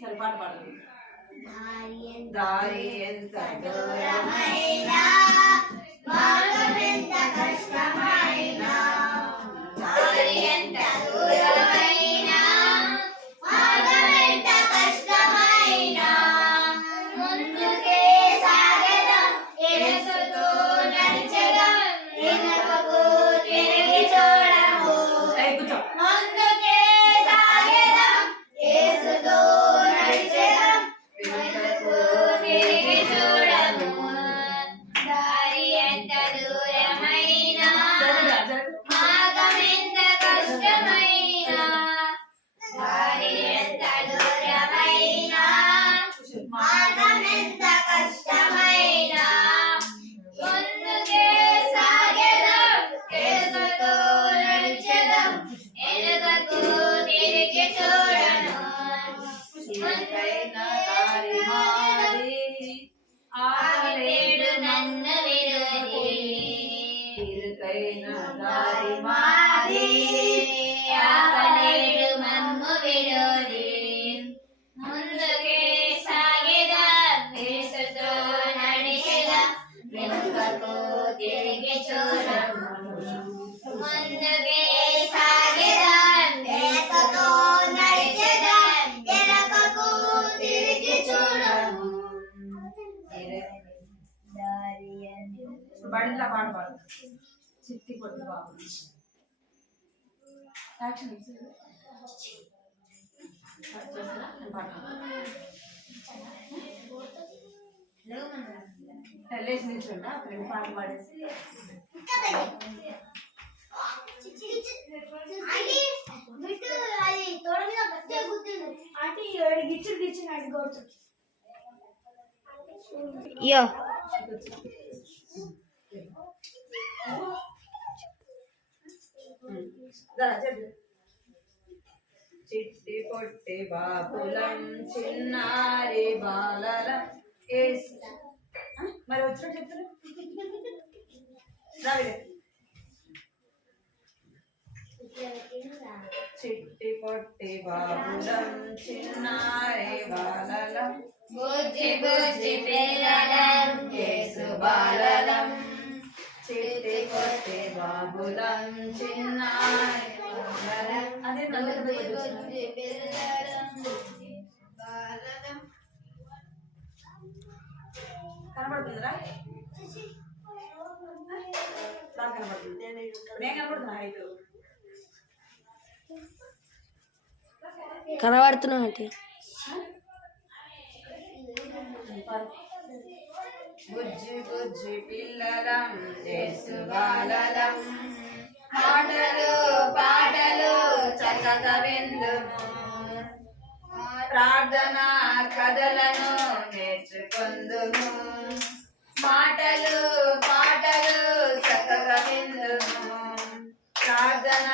సరే పాట పాడండి. దారి ఎంత దూరమైనా మార్గమెంత కష్టమైనా దారి ఎంత దూరమైనా మార్గమెంత కష్టమైనా ముందుకే సాగెదం యేసుతో నడిచెదం వెనుకకు తిరిగి చూడము. ముందుకే సాగెదం యేసుతో నడిచెదం వెనుకకు తిరిగి చూడము. దారి ఎంత దూరమైనా మార్గం ఎంత కష్టమైనా దారి ఎంత దూరమైనా మార్గం ఎంత కష్టమైనా ముందుకే సాగెదం యేసుతో నడిచెదం వెనుకకు తిరిగి చూడను. దారి మారి ఆగలేడు నన్ను విరోధి ఇరుకైన దారి మారి ఆగలేడు మమ్ము విరోధి ముందుకే సాగెదం యేసుతో నడిచెదం వెనుకకు తిరిగి చూడము. ముందుకే సాగెదం యేసుతో నడిచెదం వెనుకకు తిరిగి చూడము. బడిలా పాట పాడు. చిట్టి పొట్టి బాబు యాక్షన్ లేచి నిల్చుంటా రెండు పాటలు పాడేసి చిట్టి పొట్టి బాపులం చిన్నారి బాలలం మరి వచ్చిన చెప్తారు. చిట్టి పొట్టి బాపులం చిన్నారి బాలలం బుజ్జి బుజ్జి పిల్లలం యేసు బాలలం చిట్టి పొట్టి బాబులం చిన్నారి బాలలం. అదే బుజ్జి బుజ్జి పిల్లలం బాలలం. కనబడుతుందిరా? కనబడుతుంది. నేను కనబడుతున్నా హైట్ కనబడుతున్నా అంటే బుజ్జి బుజ్జి పిల్లలం యేసు బాలలం ఆటలు పాటలు చక్కగా విందుము ప్రార్థన కథలను నేర్చుకుందుము మాటలు పాటలు చక్కగా విందుము ప్రార్థన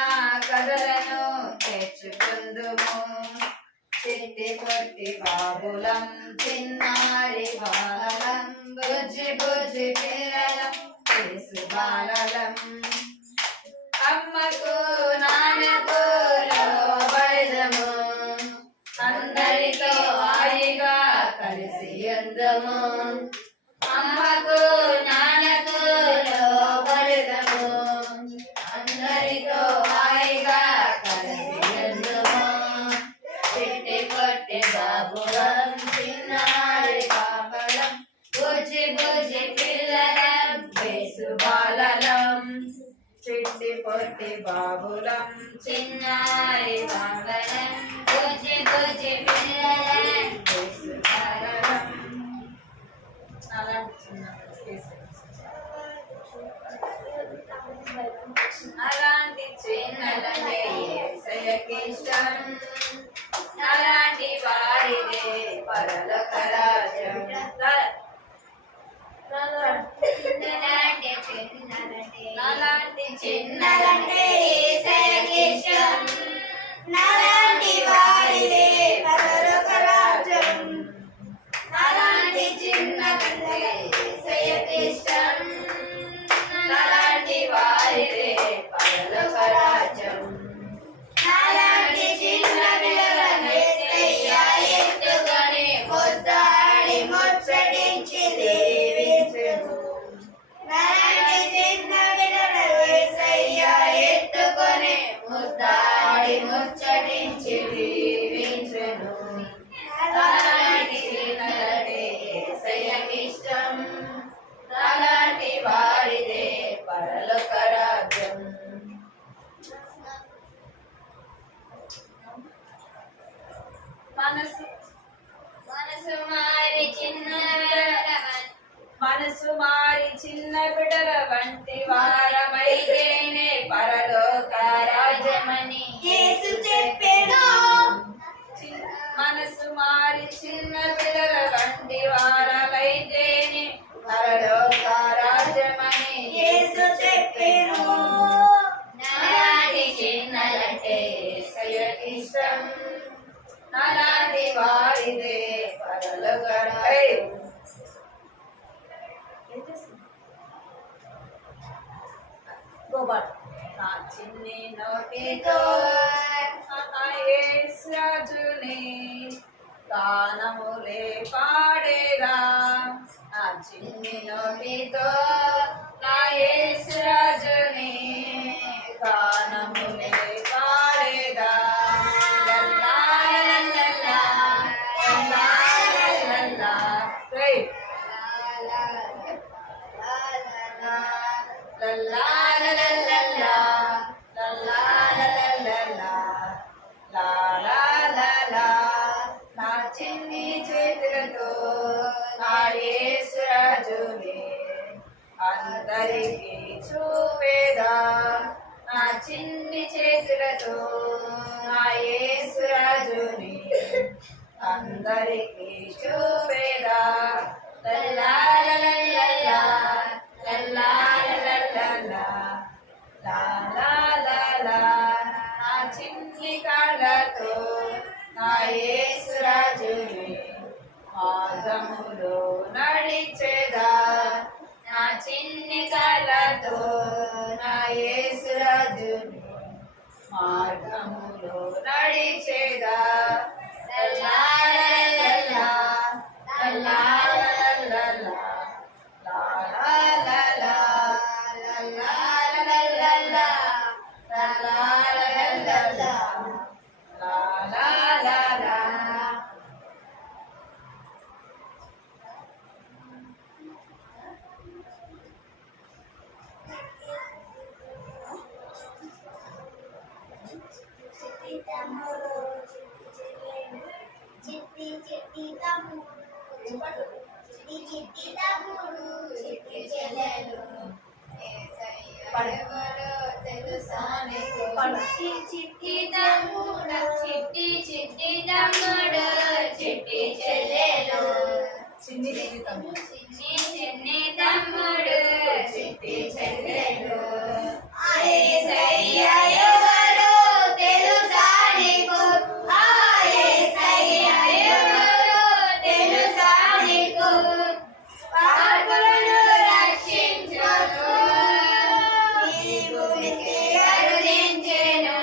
కథలను నేర్చుకుందుము చిట్టి పొట్టి బాబులం చిన్నారి బాలలం బుజ్జి బుజ్జి పిల్లలం యేసు బాలలం అమ్మకు నాన్నకు లోబడము అందరితో హాయిగా కలిసి ఉందము అమ్మకు నాన్నకు లోబడము అందరితో హాయిగా కలిసి ఉందము చిట్టి పొట్టి బాబులం చిన్నారి బాబలం బుజ్జి బుజ్జి పిల్లలం యేసు బాలలం చిట్టి పొట్టి బాబులం చిన్నారి బాబలం బుజ్జి బుజ్జి పిల్లలం యేసు బాలలం. అలాంటి చిన్నలంటే యేసయ్యకి ఇష్టం అలాంటి వారిదే పరలోక రాజ్యం. నాలాంటి చిన్నలంటే యేసయ్యకి ఇష్టం నాలాంటి వారిదే పరలోక రాజ్యం. నాలాంటి చిన్నలంటే యేసయ్యకి ఇష్టం నాలాంటి వారిదే పరలోక రాజ్యం. నాలాంటి చిన్న పిల్లలను యేసయ్య ఎత్తు మనసు మారి చిన్న బిడ్డల వంటి వారమైతేనే పరలోక రాజ్యమని యేసు చెప్పెను. మనసు మారి చిన్న బిడ్డల వంటి వారమైతేనే పరలోక రాజ్యమని యేసు చెప్పెను. నాలాంటి చిన్నలంటే యేసయ్యకి ఇష్టం, నాలాంటి వారిదే పరలోక రాజ్యం. నా చిన్ని నోటితో యేసు రాజుని గానములే పాడేరా, నా చిన్ని నోటితో నా యేసు రాజుని గానములే పాడేరా. లల్లా లల్లా లల్లా లల్లా రేయ్ నా చిన్ని చేతులతో నా యేసు రాజుని అందరికీ చూపేదా, నా చిన్ని చేతులతో నా యేసు రాజుని అందరికీ చూపేదా. లల్లా లల్లా లల్లా లల్లా నా చిన్ని కాళ్ళతో నా యేసు రాజుని మార్గములో నడిచేదా, నా చిన్ని కాళ్ళతో నా యేసు రాజుని మార్గములో నడిచేదా. లల్లా లల్లా లల్లా లల్లా చిట్టి చిట్టి తమ్ముడు, చిట్టి తమ్ముడు, చిట్టి చెల్లెలు, ఎవరో తెలుసా నీకు? చిట్టి తమ్ముడు, చిట్టి తమ్ముడు, చిట్టి చెల్లెలు, చిన్ని తమ్ముడు చిన్ని తమ్ముడు, చిట్టి చెల్లెలు, యేసయ్య ఎవరో తెలుసా నీకు? యేసయ్య ఎవరో తెలుసా నీకు? పాపులను రక్షించును, ఈ భూమికి కరుణించెను,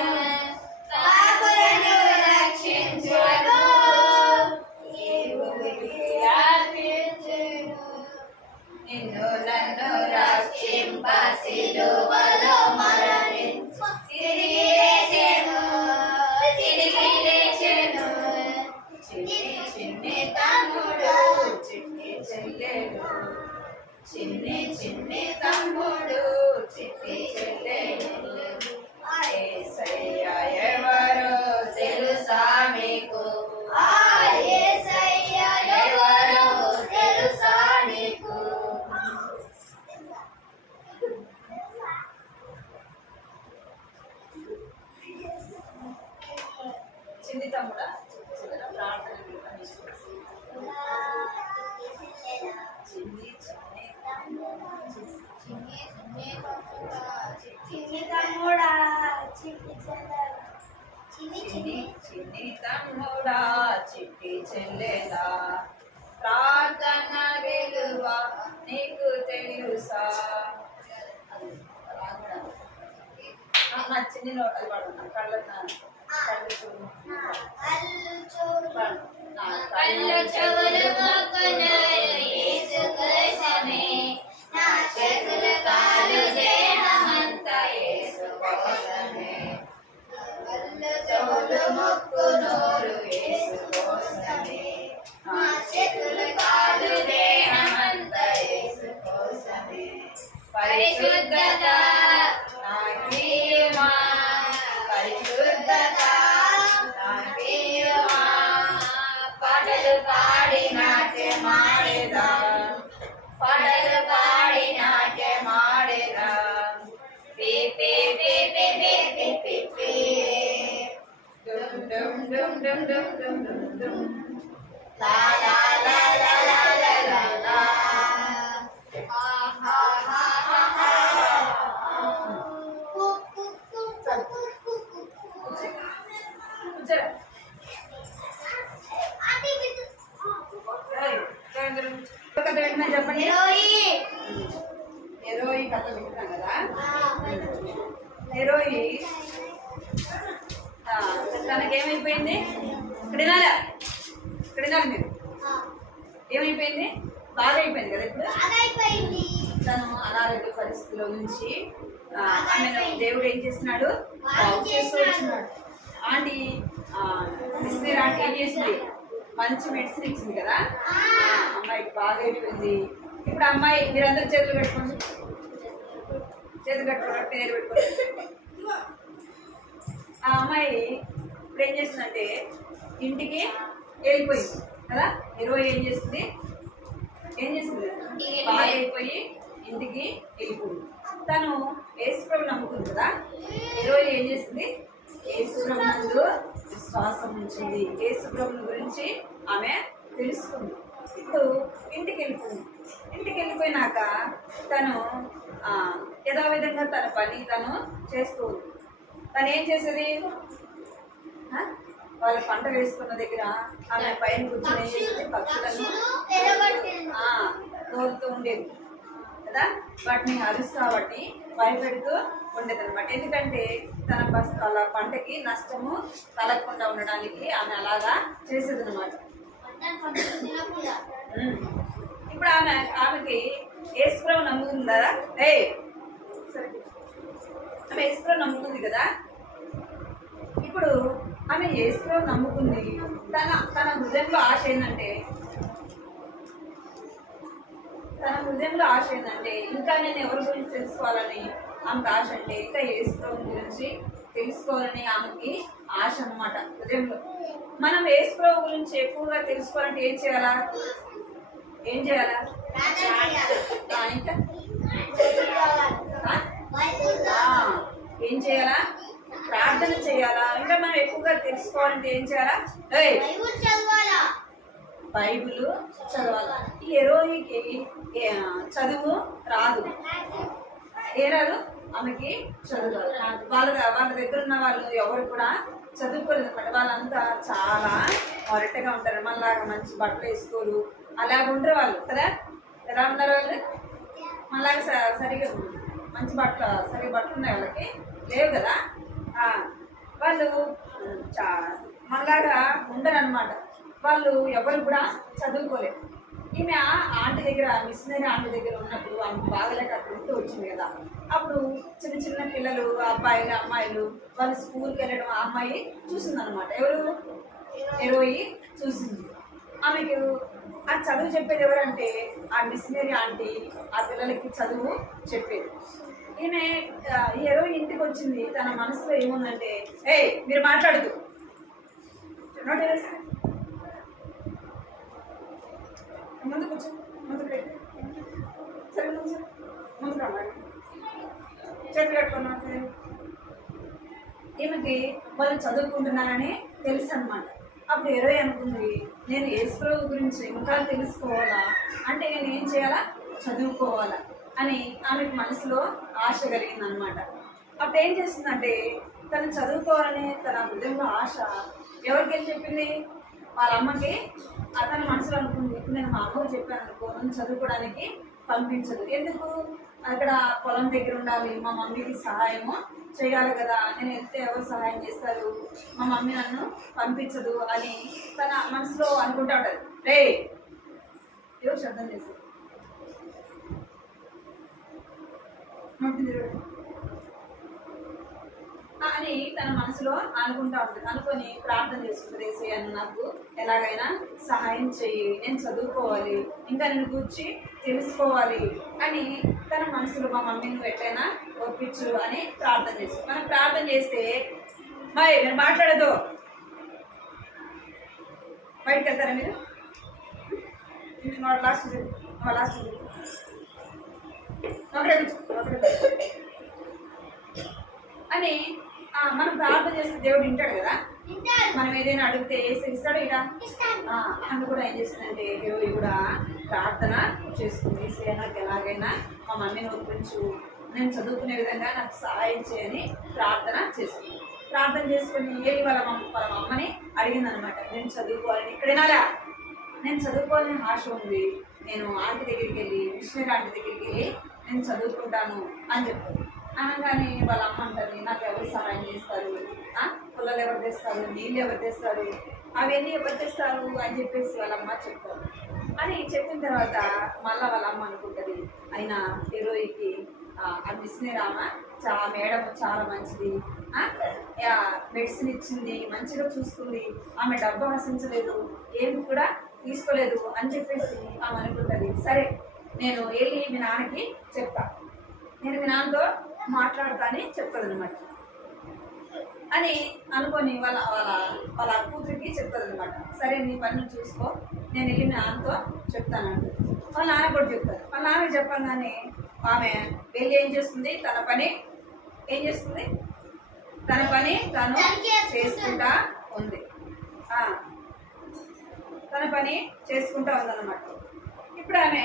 పాపులను రక్షించును, ఈ భూమికి అర్పించెను. నిన్ను నన్ను రక్షింప సిలువలో మరణించి తిరిగి లేచెను, తిరిగి లేచెను. చిన్ని తమ్ముడు, చిట్టి చెల్లెలు, చిన్ని తమ్ముడు, చిట్టి చెల్లెలు, యేసయ్య ఎవరో తెలుసా మీకు? యేసయ్య ఎవరో తెలుసా నీకు? చిన్ని తమ్ముడా ప్రార్థన చిన్ని చిన్ని తమ్ముడా, చిట్టి చెల్లెలా, చిన్ని తమ్ముడా, చిట్టి చెల్లెలా, ప్రార్థన విలువ నీకు తెలుసా? నా చిన్ని నోట్ అది పడు, నా కళ్ళు చూడు, కళ్ళు చెవులు మొక్కున్నారు యేసు కోసమే, నా చేతులు కాలు దేహమంతా యేసు కోసమే. కళ్ళు చెవులు మొక్కునోరు యేసు కోసమే, నా చేతులు కాలు దేహమంతా యేసు కోసమే. పరిశుద్ధత నాకియుమా, పరిశుద్ధత నాకియుమా, పాటలు పాడ డుమ్ డుమ్ డుమ్ డుమ్ డుమ్. లా లా లా లా లా లా లా లా. ఆ హా హా హా హా. కు కు కు కు కు కు కు. కూర్చోరా. ఏయ్, కథ పెట్టినా చెప్పండి. హెరోయి కథ పెట్టినాం కదా. హెరోయి తనకేమైపోయింది? ఇక్కడ వినాలా? ఇక్కడ వినాలి మీరు. ఏమైపోయింది? బాగా అయిపోయింది కదా ఇప్పుడు. తను అనారోగ్య పరిస్థితిలో నుంచి ఆమెను దేవుడు ఏం చేస్తున్నాడు? బాగు చేస్తూ వచ్చినాడు. ఆంటీ మిస్టర్ ఆంటీ ఏం చేసింది? మంచి మెడిసిన్ ఇచ్చింది కదా. అమ్మాయికి బాగా అయిపోయింది. ఇప్పుడు అమ్మాయి మీరందరూ చేతులు కట్టుకోండి. చేతులు కట్టుకోండి, పేరు పెట్టుకోండి. ఆ అమ్మాయి ఇప్పుడు ఏం చేస్తుందంటే ఇంటికి వెళ్ళిపోయింది కదా. హీరో ఏం చేస్తుంది? బాగా అయిపోయి ఇంటికి వెళ్ళిపోయింది. తను యేసుప్రభుని నమ్ముకుంది కదా. హీరో ఏం చేస్తుంది? యేసుప్రభు నందు విశ్వాసం ఉంచింది. యేసుప్రభుని గురించి ఆమె తెలుసుకుంది. ఇప్పుడు ఇంటికి వెళ్ళిపోయింది. ఇంటికి వెళ్ళిపోయినాక తను యథావిధంగా తన పని తను చేస్తుంది. తను ఏం చేసేది? వాళ్ళ పంట వేసుకున్న దగ్గర ఆమె పైన కూర్చొని ఏం చేసేది? పక్షులను తోలుతూ ఉండేది కదా. వాటిని అరుస్తూ వాటిని భయపెడుతూ ఉండేది అనమాట. ఎందుకంటే వాళ్ళ పంటకి నష్టము కలగకుండా ఉండడానికి ఆమె అలాగా చేసేది అనమాట. ఇప్పుడు ఆమెకి యేసుప్రభు నమ్ముతుంది కదా. ఆమె యేసుప్రభు నమ్ముతుంది కదా. ఇప్పుడు ఆమె యేసుప్రభు నమ్ముకుంది. తన హృదయంలో ఆశ ఏంటంటే ఇంకా నేను ఎవరి గురించి తెలుసుకోవాలని ఆమెకు ఆశ. అంటే ఇంకా యేసుప్రభు గురించి తెలుసుకోవాలని ఆమెకి ఆశ అన్నమాట హృదయంలో. మనం యేసుప్రభు గురించి ఎక్కువగా తెలుసుకోవాలంటే ఏం చేయాలా? ఇంకా ఏం చేయాలా? ప్రార్థన చేయాలా? ఇంకా మనం ఎక్కువగా తెలుసుకోవాలంటే ఏం చేయాలా? బైబిల్ చదవాలా. ఈ హెరోయికి చదువు రాదు. రాదు ఆమెకి చదువు రాదు. వాళ్ళ దగ్గర ఉన్న వాళ్ళు ఎవరు కూడా చదువుకోలేదు అనమాట. వాళ్ళంతా చాలా మొరటగా ఉంటారు. మనలాగా మంచి బట్టలు వేసుకోరు, అలాగ ఉండరు వాళ్ళు కదా. ఎలా ఉన్నారు వాళ్ళు? మనలాగా సరిగా మంచి సరిగా బట్టలు ఉన్నాయి వాళ్ళకి లేవు కదా. వాళ్ళు మనలాగా ఉండరు అనమాట. వాళ్ళు ఎవరు కూడా చదువుకోలేదు. ఈమె ఆంటీ దగ్గర, మిషనరీ ఆంటీ దగ్గర ఉన్నప్పుడు ఆమె బాగలేక అక్కడ ఉంటూ వచ్చింది కదా. అప్పుడు చిన్న చిన్న పిల్లలు, అబ్బాయిలు అమ్మాయిలు వాళ్ళు స్కూల్కి వెళ్ళడం ఆ అమ్మాయి చూసింది అనమాట. ఎవరు? హెరోయి చూసింది. ఆమెకు ఆ చదువు చెప్పేది ఎవరంటే ఆ మిషనరీ ఆంటీ ఆ పిల్లలకి చదువు చెప్పేది. ఈమె ఈ హెరోయి ఇంటికి వచ్చింది. తన మనసులో ఏముందంటే, మీరు మాట్లాడదు, ముందు కూర్చో, ముందుకు సరే ముందుకు రమ్మండి, చేతులు కట్టుకున్నా. ఈమెకి వాళ్ళు చదువుకుంటున్నారని తెలుసు అనమాట. అప్పుడు హెరోయి అనుకుంది, నేను యేసుప్రభు గురించి ఇంకా తెలుసుకోవాలా అంటే నేను ఏం చేయాలా? చదువుకోవాలా అని ఆమెకు మనసులో ఆశ కలిగింది అనమాట. అప్పుడు ఏం చేస్తుందంటే తను చదువుకోవాలని తన హృదయంలో ఆశ ఎవరికి వెళ్ళి చెప్పింది? వాళ్ళ అమ్మకి. అతని మనసులో అనుకుంది, ఇప్పుడు నేను మా అమ్మకి చెప్పాను అనుకో, నన్ను చదువుకోవడానికి పంపించదు. ఎందుకు? అక్కడ పొలం దగ్గర ఉండాలి, మా మమ్మీకి సహాయము చేయాలి కదా. నేను వెళ్తే ఎవరు సహాయం చేస్తారు? మా మమ్మీ నన్ను పంపించదు అని తన మనసులో అనుకుంటా ఉంటుంది. ఎవరు శబ్దం చేస్తారు? అని తన మనసులో అనుకుంటా ఉంటుంది. అనుకొని ప్రార్థన చేసుకుంటుంది, యేసయ్య నాకు ఎలాగైనా సహాయం చెయ్యి, నేను చదువుకోవాలి, ఇంకా నేను కూర్చి తెలుసుకోవాలి అని తన మనసులో మా మమ్మీని ఎట్లయినా ఒప్పించు అని ప్రార్థన చేస్తుంది. మనం ప్రార్థన చేస్తే మీరు మాట్లాడదు, బయటకు వెళ్తారా మీరు? లాస్ట్ అని మనం ప్రార్థన చేస్తే దేవుడు వింటాడు కదా. మనం ఏదైనా అడిగితే ఇస్తాడు ఇట. అందు కూడా ఏం చేసిందంటే హీరోయి కూడా ప్రార్థన చేసుకుంది. నాకు ఎలాగైనా మా మమ్మీని ఒప్పించు, నేను చదువుకునే విధంగా నాకు సహాయం చేయని ప్రార్థన చేసుకుంది. ప్రార్థన చేసుకుని వెళ్ళి వాళ్ళ అమ్మని అడిగింది అనమాట, నేను చదువుకోవాలని ఇక్కడేనారా, నేను చదువుకోవాలని ఆశ ఉంది, నేను ఆంటీ దగ్గరికి వెళ్ళి మిషనరీ ఆంటీ దగ్గరికి వెళ్ళి నేను చదువుకుంటాను అని చెప్పారు. అనగానే వాళ్ళ అమ్మ అంటుంది, నాకు ఎవరు సహాయం చేస్తారు, పుల్లలు ఎవరు తెస్తారు, నీళ్ళు ఎవరు తెస్తారు, అవన్నీ ఎవరు తెస్తారు అని చెప్పేసి వాళ్ళ అమ్మ చెప్తారు. అని చెప్పిన తర్వాత మళ్ళీ వాళ్ళ అమ్మ అనుకుంటుంది, అయినా హీరోయికి ఆ మిషనరీ మేడం చాలా మంచిది, మెడిసిన్ ఇచ్చింది, మంచిగా చూసుకుంది, ఆమె డబ్బు ఆశించలేదు, ఏమి కూడా తీసుకోలేదు అని చెప్పేసి ఆమె అనుకుంటుంది. సరే నేను వెళ్ళి మీ నాన్నకి చెప్తా, నేను మీ నాన్నతో మాట్లాడతా అని చెప్తుంది అనమాట. అని అనుకొని వాళ్ళ వాళ్ళ వాళ్ళ కూతురికి చెప్తుంది అనమాట. సరే నీ పని చూసుకో, నేను వెళ్ళి మీ నాన్నతో చెప్తానంట. వాళ్ళ నాన్న కూడా చెప్తారు. వాళ్ళ నాన్నకి చెప్పగానే ఆమె వెళ్ళి ఏం చేస్తుంది, తన పని తను చేసుకుంటా ఉంది. తన పని చేసుకుంటా ఉందన్నమాట. ఇప్పుడు ఆమె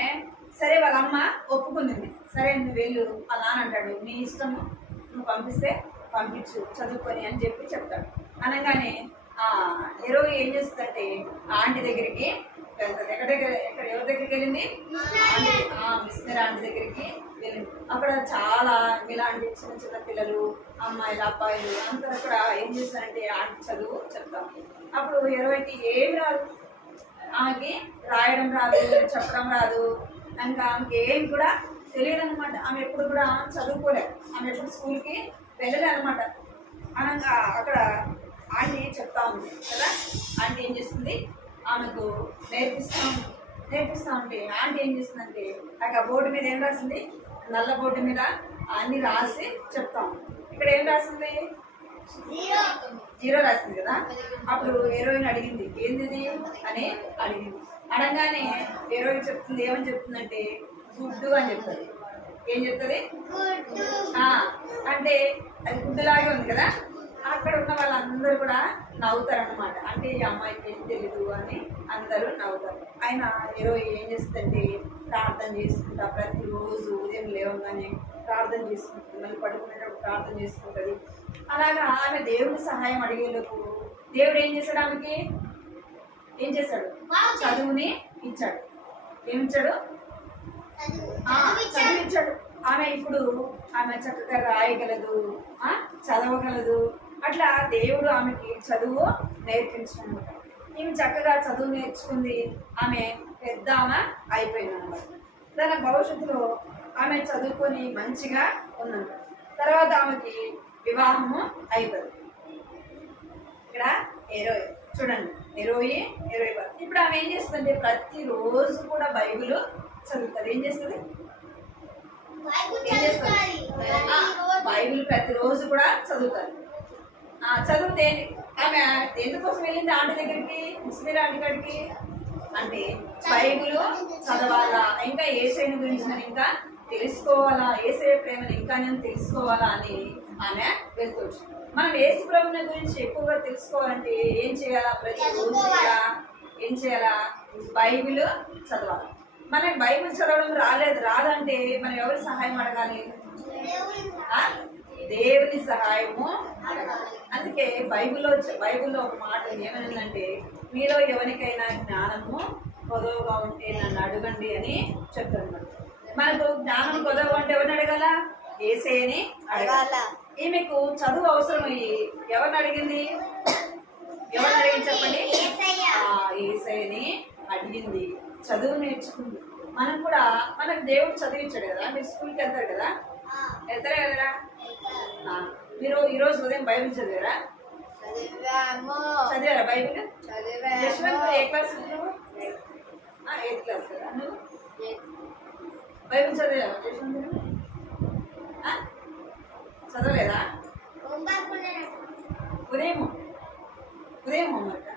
సరే వాళ్ళ అమ్మ ఒప్పుకుంది. సరే నువ్వు వెళ్ళు, వాళ్ళ నాన్న అంటాడు నీ ఇష్టము, నువ్వు పంపిస్తే పంపించు చదువుకొని అని చెప్పి చెప్తాడు. అనగానే హీరో ఏం చేస్తుందంటే ఆంటీ దగ్గరికి వెళ్తుంది. ఎవరి దగ్గరికి వెళ్ళింది, మిషనరీ ఆంటీ దగ్గరికి వెళ్ళింది. అక్కడ చాలా ఇలాంటి చిన్న చిన్న పిల్లలు, అమ్మాయిలు, అబ్బాయిలు అందరూ అక్కడ ఏం చేస్తారంటే ఆంటీ చదువు చెప్తాం. అప్పుడు హీరోయికి ఏమి రాదు, ఆమెకి రాయడం రాదు, చెప్పడం రాదు, ఇంకా ఆమెకి ఏం కూడా తెలియదు అనమాట. ఆమె ఎప్పుడు కూడా చదువుకోలేదు, ఆమె ఎప్పుడు స్కూల్కి వెళ్ళలే అనమాట. అనగా అక్కడ ఆంటీ చెప్తా ఉంది కదా, ఆంటీ ఏం చేస్తుంది, ఆమెకు నేర్పిస్తా ఉంటే ఆంటీ ఏం చేస్తుందంటే ఆ బోర్డు మీద ఏం రాసింది, నల్ల బోర్డు మీద అన్ని రాసి చెప్తాం. ఇక్కడ ఏం రాసింది, 0 రాసింది కదా. అప్పుడు హీరోయిన్ అడిగింది ఏంది అని అడిగింది. అనగానే హీరోయిన్ చెప్తుంది, ఏమని చెప్తుందంటే గుడ్డు అని చెప్తుంది. ఏం చెప్తుంది అంటే అది గుడ్డులాగే ఉంది కదా. అక్కడ ఉన్న వాళ్ళందరూ కూడా నవ్వుతారనమాట. అంటే ఈ అమ్మాయికి ఏం తెలీదు అని అందరూ నవ్వుతారు. ఆయన హీరోయిన్ ఏం చేస్తుందంటే ప్రార్థన చేసుకుంటా, ప్రతిరోజు ఉదయం లేవగానే ప్రార్థన చేసుకుంటుంది, మళ్ళీ పడుకునేటప్పుడు ప్రార్థన చేసుకుంటుంది. అలాగా ఆమె దేవుడి సహాయం అడిగేందుకు దేవుడు ఏం చేశాడు, ఆమెకి ఏం చేశాడు, చదువుని ఇచ్చాడు. ఏమిచ్చాడు, చదివించాడు. ఆమె ఇప్పుడు ఆమె చక్కగా రాయగలదు, చదవగలదు. అట్లా దేవుడు ఆమెకి చదువు నేర్పించాడు. ఈమె చక్కగా చదువు నేర్చుకుంది, ఆమె పెద్ద ఆమె అయిపోయింది అనమాట. తన భవిష్యత్తులో ఆమె చదువుకొని మంచిగా ఉందన్నమాట. తర్వాత ఆమెకి వివాహము అయిపోయింది. ఇక్కడ చూడండి 20. ఇప్పుడు ఆమె ఏం చేస్తుందంటే ప్రతిరోజు కూడా బైబిల్ చదువుతుంది. ఏం చేస్తుంది, బైబిల్ ప్రతిరోజు కూడా చదువుతారు. చదివితే ఆమె ఎందుకోసం వెళ్ళింది ఆంటీ దగ్గరికి, మిషనరీ ఆంటీ కాడికి, అంటే బైబిల్ చదవాలా, ఇంకా యేసయ్య గురించి నేను ఇంకా తెలుసుకోవాలా, యేసయ్య ప్రేమను ఇంకా నేను తెలుసుకోవాలా అని ఆమె వెళ్తుంది. మనం యేసు ప్రభువుని గురించి ఎక్కువగా తెలుసుకోవాలంటే ఏం చేయాలా, ప్రతిరోజు కూడా ఏం చేయాలా, బైబిల్ చదవాలి. మనకి బైబిల్ చదవడం రాదంటే మనం ఎవరి సహాయం అడగాలి, దేవుని సహాయము అడగాలి. అందుకే బైబిల్లో ఒక మాట ఏమనిందంటే మీలో ఎవరికైనా జ్ఞానము కొదవగా ఉంటే నన్ను అడగండి అని చెప్తారు. మనకు జ్ఞానం కొదవ అంటే ఎవరిని అడగాల, యేసయ్యని అడగాల. ఈమెకు చదువు అవసరమయ్యి ఎవరిని అడిగింది చెప్పండి, యేసయ్యని అడిగింది, చదువు నేర్చుకుంది. మనం కూడా మనకు దేవుడు చదివించాడు కదా. మీరు స్కూల్కి వెళ్తారు కదా, వెళ్తారా కదా. మీరు ఈరోజు ఉదయం బైబిల్ చదివారా బైబిల్? జశ్వంత్ ఏ క్లాస్ నువ్వు? 8th క్లాస్ కదా నువ్వు. బైబిల్ చదివావా జశ్వంత్? చదవలేదా? ఉదయం హోంవర్క్.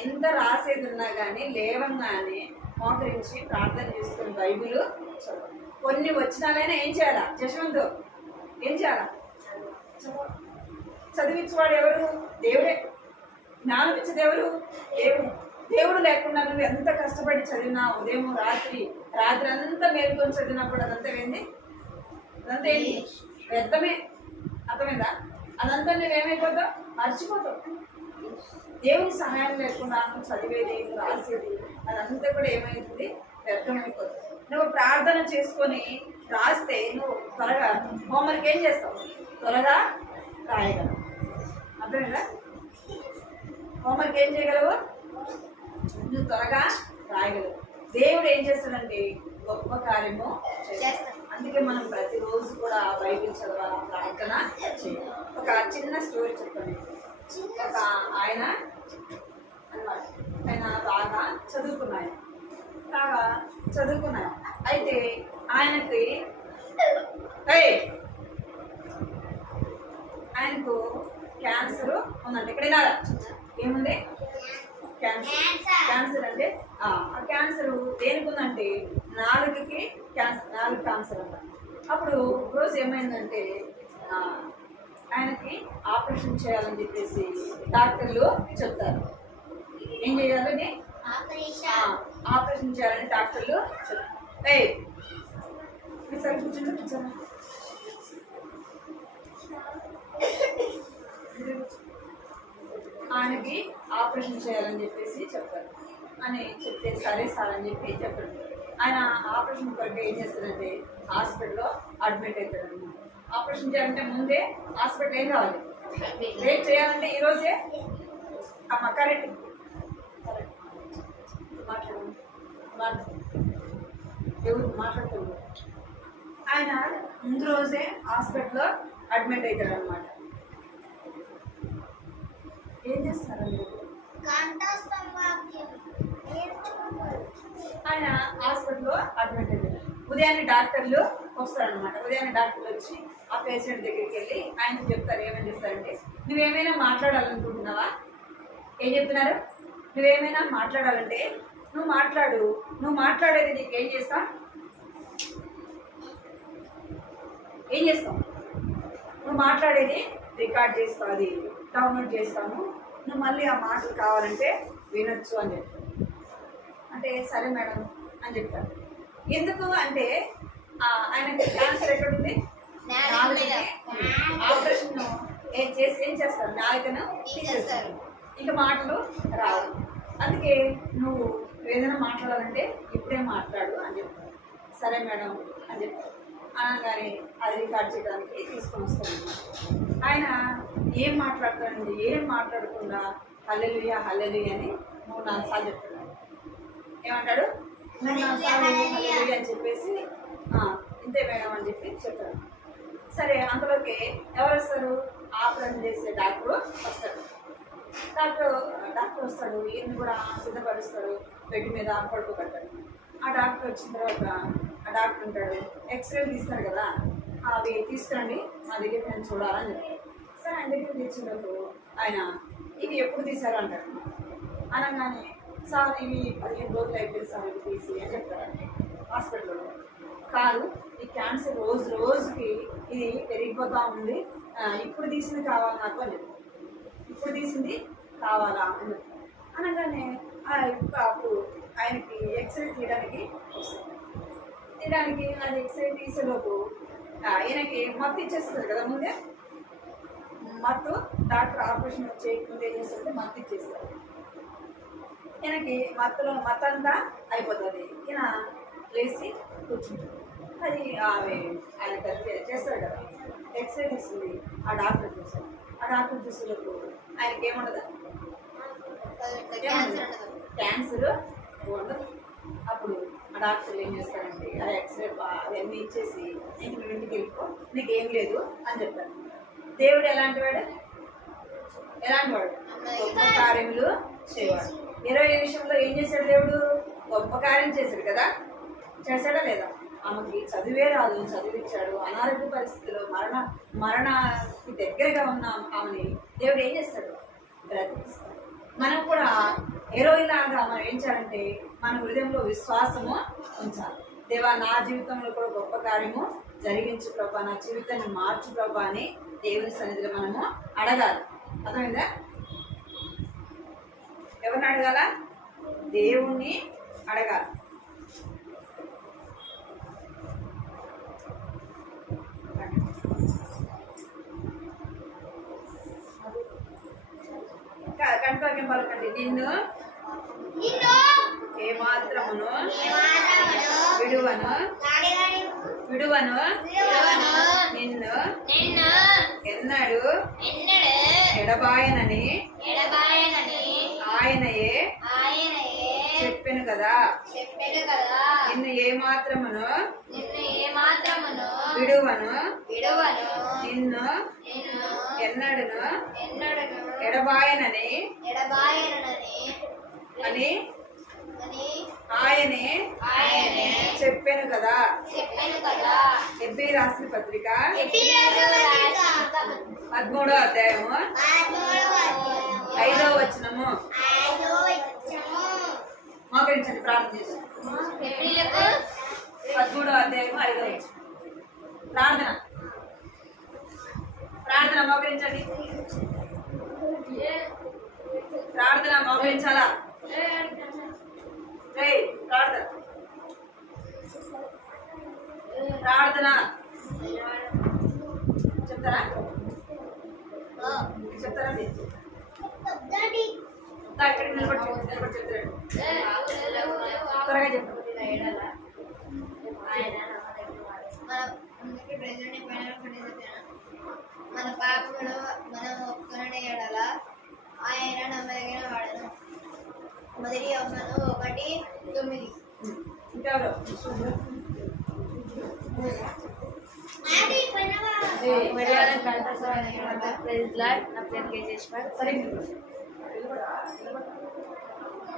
ఎంత రాసేది ఉన్నా కానీ లేవంగానే మోకరించి ప్రార్థన చేసుకుని బైబిల్ చదవాలి. కొన్ని వచ్చినాలైనా ఏం చేయాలా జశ్వంత్, ఏం చేయాలా, చదివించేవాడు ఎవరు? దేవుడే. జ్ఞానం ఇచ్చేది ఎవరు? దేవుడు. దేవుడు లేకుండా నువ్వు ఎంత కష్టపడి చదివినా, ఉదయం రాత్రి అంతా మేలుకొని చదివినప్పుడు అదంతా ఏంది? అదంతా ఏంటి? వ్యర్థమే. అర్థమైందా? అదంతా నువ్వేమైపోతావు? మర్చిపోతావు. దేవుని సహాయం లేకుండా నువ్వు చదివేది, నువ్వు రాసేది అదంతా కూడా ఏమైతుంది? వ్యర్థమైపోతుంది. నువ్వు ప్రార్థన చేసుకొని రాస్తే నువ్వు త్వరగా హోంవర్క్ ఏం చేస్తావు? త్వరగా రాయగలవు. అర్థమైందా? హోంవర్క్ ఏం చేయగలవు? నువ్వు త్వరగా రాయగలవు. దేవుడు ఏం చేస్తాడంటే గొప్ప కార్యము చేస్తాడు. అందుకే మనం ప్రతిరోజు కూడా బైబిల్ చదవాలి, ప్రార్థన చేయాలి. ఒక చిన్న స్టోరీ చెప్తాను. ఒక ఆయన అన్నమాట, ఆయన బాగా చదువుకున్నాడు. అయితే ఆయనకు క్యాన్సర్ ఉందండి. ఎక్కడైనా ఏముంది? క్యాన్సర్ అంటే ఆ క్యాన్సర్ దేనికి ఉందంటే నాలుగుకి క్యాన్సర్, నాలుగు క్యాన్సర్ అంట. అప్పుడు రోజు ఏమైందంటే ఆయనకి ఆపరేషన్ చేయాలని చెప్పేసి డాక్టర్లు చెప్తారు. ఏం చేయాలని? ఆపరేషన్ చేయాలని డాక్టర్లు చెప్తారు. సరే కూర్చోండి. ఆయనకి ఆపరేషన్ చేయాలని చెప్పేసి చెప్తారు. అని చెప్తే సరే సార్ అని చెప్పి చెప్పాడు. ఆయన ఆపరేషన్ కొరకు ఏం చేస్తారంటే హాస్పిటల్లో అడ్మిట్ అవుతాడు. ఆపరేషన్ చేయాలంటే ముందే హాస్పిటల్ ఏం కావాలి? రేపు చేయాలంటే ఈరోజే అమ్మ కరెక్ట్ ఎవరు మాట్లాడుతుంది. ఆయన ముందు రోజే హాస్పిటల్లో అడ్మిట్ అవుతాడు అనమాట. ఏం చేస్తారండి? ఆయన హాస్పిటల్లో అడ్మిట్ అయ్యారు. ఉదయాన్నే డాక్టర్లు వస్తారనమాట. ఉదయాన్నే డాక్టర్లు వచ్చి ఆ పేషెంట్ దగ్గరికి వెళ్ళి ఆయనకు చెప్తారు. ఏమని చెప్తారంటే, నువ్వేమైనా మాట్లాడాలనుకుంటున్నావా? ఏం చెప్తున్నారు? నువ్వేమైనా మాట్లాడాలంటే నువ్వు మాట్లాడు. నువ్వు మాట్లాడేది నీకు ఏం చేస్తావు? నువ్వు మాట్లాడేది రికార్డ్ చేస్తావు, అది డౌన్లోడ్ చేస్తాము. నువ్వు మళ్ళీ ఆ మాటలు కావాలంటే వినొచ్చు అని చెప్తాను. అంటే సరే మేడం అని చెప్తాను. ఎందుకు అంటే ఆయనకి క్యాన్సర్ ఎక్కడుంది? ఆపరేషన్ ఏం చేస్తారు? నాలుకను తీసేస్తారు. ఇంకా మాటలు రావు. అందుకే నువ్వు ఏదైనా మాట్లాడాలంటే ఇప్పుడే మాట్లాడు అని చెప్తాను. సరే మేడం అని చెప్తాను. అనగానే అది రికార్డ్ చేయడానికి తీసుకొని వస్తాను. ఆయన ఏం మాట్లాడతాడండి? ఏం మాట్లాడకుండా హల్లెలూయా హల్లెలూయా అని 3-4 సార్లు చెప్తాడు. ఏమంటాడు? 3-4 సార్లు హల్లెలూయా అని చెప్పేసి ఇంతే మేడం అని చెప్పి చెప్తాడు. సరే, అంతలోకి ఎవరు వస్తారు? ఆపరేషన్ చేసే డాక్టర్ వస్తాడు. డాక్టర్ వస్తాడు. ఈయన కూడా సిద్ధపరుస్తాడు. బెడ్ మీద పడుకోబెట్టాడు. ఆ డాక్టర్ వచ్చిన తర్వాత ఆ డాక్టర్ ఉంటాడు. ఎక్స్రే తీస్తారు కదా, అవి తీసుకురండి మా దగ్గర నేను చూడాలని చెప్పాడు. సరే, ఆయన దగ్గర తెచ్చినప్పుడు ఆయన ఇవి ఎప్పుడు తీశారు అంటాడు. అనగానే సార్ ఇవి 15 రోజులు అయిపోయింది సార్ ఇవి తీసి అని చెప్తారండి హాస్పిటల్లో. కాదు, ఈ క్యాన్సర్ రోజు రోజుకి ఇది పెరిగిపోతూ ఉంది, ఇప్పుడు తీసింది కావాలి నాకు అని చెప్తాను. ఇప్పుడు తీసింది కావాలా అని చెప్తాను. అనగానే అప్పుడు ఆయనకి ఎక్స్రే తీయడానికి వస్తుంది. తీయడానికి అది ఎక్స్రే తీసేలోపు ఈయనకి మత్తు ఇచ్చేస్తుంది కదా ముందే. మత్తు డాక్టర్ ఆపరేషన్ చేయకుండా ఏం చేస్తుంటే మత్తు ఇచ్చేస్తారు. ఈయనకి మత్తంతా అయిపోతుంది. ఈయన లేచి కూర్చుంటాడు. అది ఆయన చేస్తాడు కదా, ఎక్స్రే తీస్తుంది. ఆ డాక్టర్ చూస్తాడు. ఆ డాక్టర్ చూసేలోపు ఆయనకి ఏముండదు, క్యాన్సర్ ఉండదు. అప్పుడు ఆ డాక్టర్లు ఏం చేస్తారంటే ఆ ఎక్స్రే అవన్నీ ఇచ్చేసి నీకు నువ్వు ఇంటికి వెళ్ళిపో, నీకేం లేదు అని చెప్తారు. దేవుడు ఎలాంటి వాడు? గొప్ప కార్యములు చేయవాడు. 20 నిమిషంలో ఏం చేశాడు దేవుడు? గొప్ప కార్యం చేశాడు కదా. చేశాడా లేదా? ఆమెకి చదివే రాదు, చదివించాడు. అనారోగ్య పరిస్థితిలో మరణానికి దగ్గరగా ఉన్న ఆమెని దేవుడు ఏం చేస్తాడు? బ్రతికిస్తాడు. మనం కూడా హీరోయిలాగా మనం ఏం చేయాలంటే మన హృదయంలో విశ్వాసము ఉంచాలి. దేవా, నా జీవితంలో కూడా గొప్ప కార్యము జరిగించు ప్రభా, నా జీవితాన్ని మార్చు ప్రభా అని దేవుని సన్నిధిలో మనము అడగాలి. అర్థమైందా? ఎవరిని అడగాల? దేవుణ్ణి అడగాలి. కనుకోకేం పలకండి. నిన్ను ఏమాత్రమును విడువను నిన్ను ఎన్నడు ఎడబాయనని ఆయనయే చెప్పెను కదా. నిన్ను ఏమాత్రమును విడువను నిన్ను ఎన్నడును ఎడబాయనని అని ఆయనే చెప్పాను కదా. ఎబ్బీ రాసిన పత్రిక 13వ అధ్యాయము 5వ వచనము. మోకరించండి, ప్రార్థన చేసి. 13వ అధ్యాయము 5వ వచనం. ప్రార్థన మోకరించండి. ప్రార్థన మోకరించాలా? ప్రార్థన చెప్తారా? చెప్తారా? ఇక్కడికి నిలబడి చెప్తారు. త్వరగా చెప్పండి. మన పాపమును మనం ఒప్పుకొనని ఎడల ఆయన నమ్మదగిన వాడను. మొదటి యోహాను 1:9. ఇంకెవరు?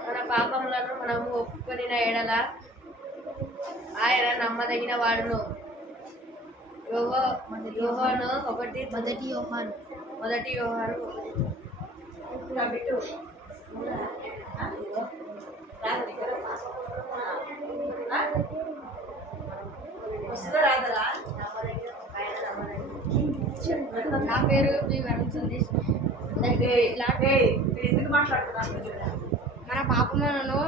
మన పాపములను మనము ఒప్పుకొనిన ఎడల ఆయన నమ్మదగిన వాడును. యోహాను 1. మొదటి యోహాను వస్తుందా రాదరా? నా పేరు సందేశ్. ఎందుకు మాట్లాడుతున్నారు? మన పాపములను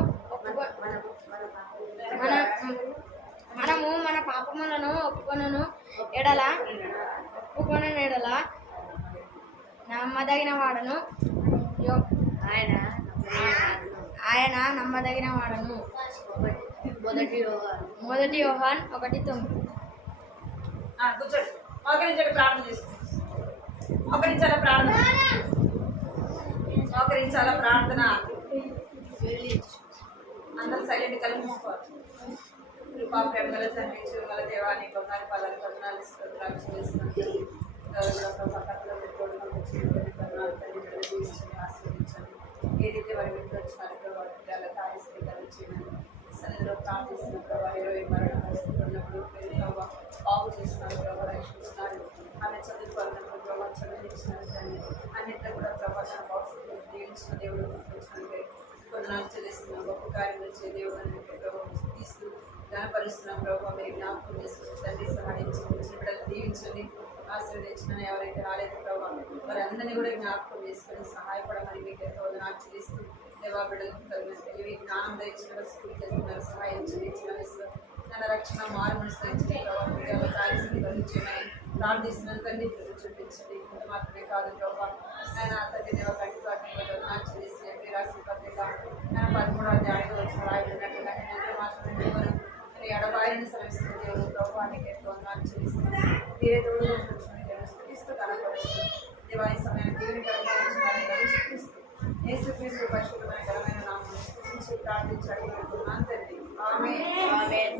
మనము మన పాపములను ఒప్పుకొనని ఎడల నమ్మదగిన వాడను. ఆయన నమ్మదగిన వాడను. మొదటి యోహాను 1:9. కూర్చోండి. మోకరించండి, ప్రార్థన చేసుకోండి. మోకరించాలా ప్రార్థన. అందరూ సైలెంట్ కలిపి మూసుకోవాలి. కృపా ప్రేమల తండ్రి, చూడగల దేవాన్ని బంగారు పాదాలు కథనాలు స్తోత్రాలు చేస్తున్నాను. ఆశ్రయించండి. ఏదైతే వారి వెంట వచ్చినారో వారికి అలా కార్యశ్రీకారం చేయండి. సన్నిధిలో ప్రార్థిస్తున్న ప్రభావ 20 మరణ పరిస్థితులు ఉన్నప్పుడు ప్రభావ బాగు చేస్తున్నారు, ప్రభావ రక్షిస్తున్నారు. ఆమె చదువుకోవాలన్నప్పుడు ప్రభావ చదివించినారు. దాన్ని అన్నింటిలో కూడా ప్రభావ భవిష్యత్తు దీవించిన దేవుడు వచ్చినట్టు కొందరు చెల్లిస్తున్నాం. గొప్ప కార్యం వచ్చే దేవుడు అని ప్రభావ తీస్తూ జ్ఞానపరుస్తున్నాం. ప్రభావ మీరు జ్ఞాపకం చేసుకుని తండ్రి సహాయం చేయించిన బిడ్డలు దీవించండి, ఆశీర్వదించిన ఎవరైతే రాలేదు ప్రభావ వారందరినీ కూడా జ్ఞాపకం చేసుకొని సహాయపడమని మీకు ఎంతో వదనాలు చెల్లిస్తూ దేవా బిడ్డలకు తగిన తెలివి జ్ఞానం ధరించిన స్కూల్కి వెళ్తున్నారు. సహాయం చెల్లించిన వయసులో నన్న రక్షణ మారు మనసు ధరించిన ప్రభావ కార్యశక్తి ధరించమని ప్రార్థిస్తున్నాను. తండ్రి చూపించండి. ఇంత మాత్రమే కాదు ప్రభావ ఆయన తండ్రి దేవ కంటి వదనాలు చెల్లిస్తే రాసిన పత్రిక 13వ అధ్యాయంలో వచ్చిన రాయబడినట్టుగా ఎంతో మాత్రమే దేవుడు ఎడబాయిని శ్రమిస్తున్న దేవుడు ప్రభావానికి ఎంతో వదనాలు చెల్లిస్తుంది. వేరే దేవుడు స్థుతిస్తూ కనపరుస్తూ దేవాయి సమయాన్ని దేవునికరంగా యేసుక్రీస్తు పరిశుద్ధమైన ఘనమైన నామమును స్తుతించి ప్రార్థించి అడిగి తండ్రి. ఆమేన్.